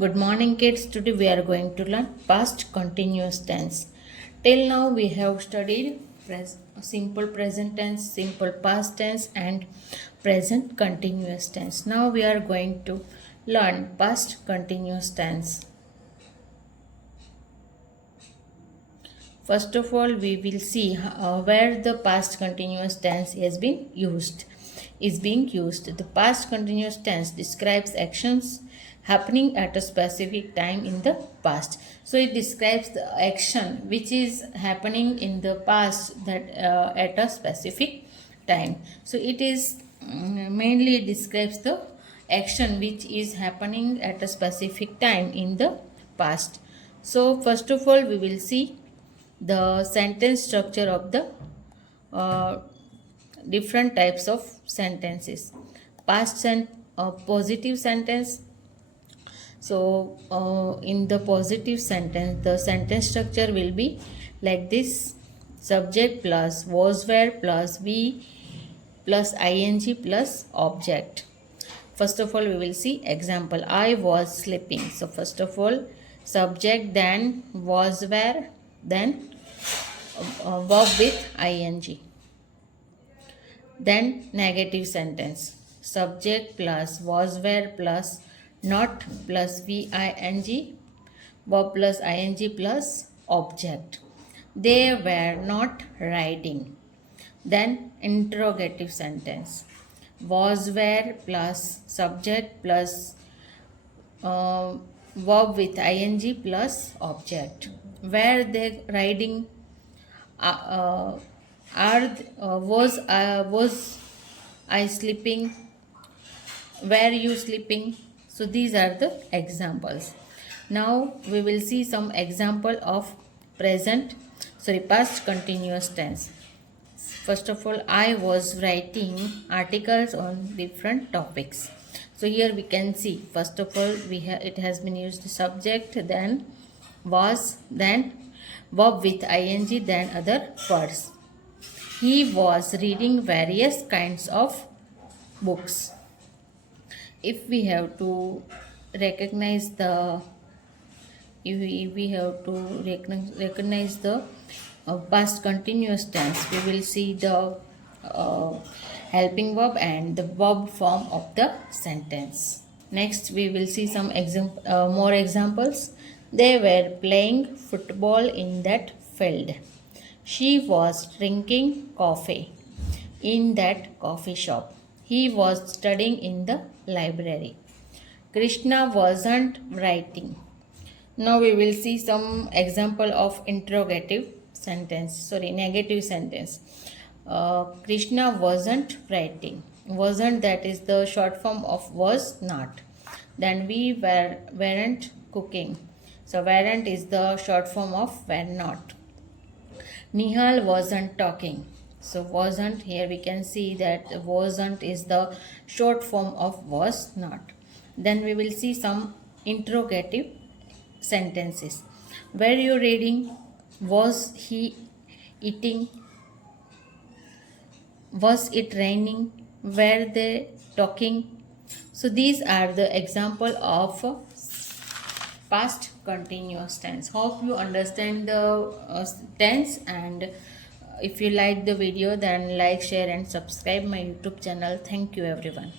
Good morning, kids. Today we are going to learn past continuous tense. Till now we have studied simple present tense, simple past tense, and present continuous tense. Now we are going to learn past continuous tense. First of all, we will see where the past continuous tense has been used. Is being used. The past continuous tense describes actions happening at a specific time in the past. So it describes the action which is happening in the past that at a specific time. So it is mainly describes the action which is happening at a specific time in the past. So first of all, we will see the sentence structure of the different types of sentences. Positive sentence. So in the positive sentence, the sentence structure will be like this: subject plus was were plus be plus ing plus object. First of all, we will see example. I was sleeping. So first of all, subject, then was were, then verb with ing. Then negative sentence. Subject plus was were plus not plus VING, verb plus ing plus object. They were not riding. Then interrogative sentence. Was were plus subject plus verb with ing plus object. Were they riding? Was I sleeping? Were you sleeping? So these are the examples. Now we will see some example of past continuous tense. First of all, I was writing articles on different topics. So here we can see, first of all, it has been used subject, then was, then verb with ing, then other words. He was reading various kinds of books. If we have to recognize the past continuous tense, we will see the helping verb and the verb form of the sentence. Next, we will see some more examples. They were playing football in that field. She was drinking coffee in that coffee shop. He was studying in the library. Krishna wasn't writing. Now we will see some example of negative sentence. Krishna wasn't writing. Wasn't, that is the short form of was not. Then we weren't cooking. So weren't is the short form of were not. Nihal wasn't talking. So wasn't, here we can see that wasn't is the short form of was not. Then we will see some interrogative sentences. Were you reading? Was he eating? Was it raining? Were they talking? So these are the example of past continuous tense. Hope you understand the tense, and if you like the video, then like, share and subscribe my YouTube channel. Thank you everyone.